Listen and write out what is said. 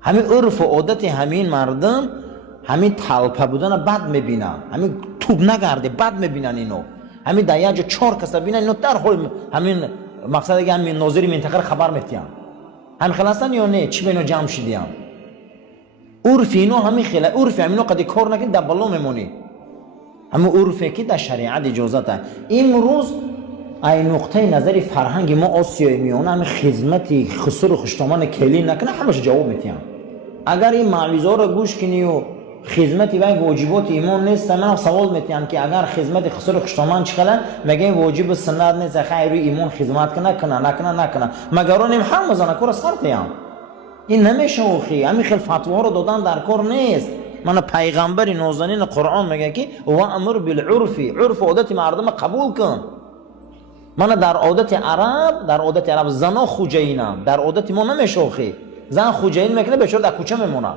همین عرف و عادت همین مردم همین تلپه بودن بد میبینن، همین توب نگرده بد میبینن اینو. همین در یک جا 4 کس بینن اینو در حال همین مقصد اگه همین ناظری منطقه رو خبر میتیم هم خلاصن یا نه چی بینو جمع شدیم. عرف اینو همین خیلی عرف همینو قد کار نکنی در بالا میمونی. همین عرفی که در شریعت اجازته. امروز ای نقطه نظری فرهنگ ما آسیایی میونه همین خدمتی خسر و خشتامان کلی نکنه همش جواب میتیم. اگر این معویزه رو گوش کنی و خدمتی و واجبات ایمان نیست، من سوال میتونم که اگر خدمت خسر و خشتامان چخله مگه واجب سنت نیست خیر ایمان خدمت نکنه مگر اونم هم مزنه کار از خرطیم. این نمیشه اوخی همین خیلی فتوا رو دادن در کار نیست. من پیغمبر نازنین قرآن میگه که و امر بالعرف، عرف عادت مردم قبول کن. من در عادت عرب زنا خوجینم، در عادت ما نمیشه اوخی. زن خوجین میکنه بیچاره در کوچه میمونه.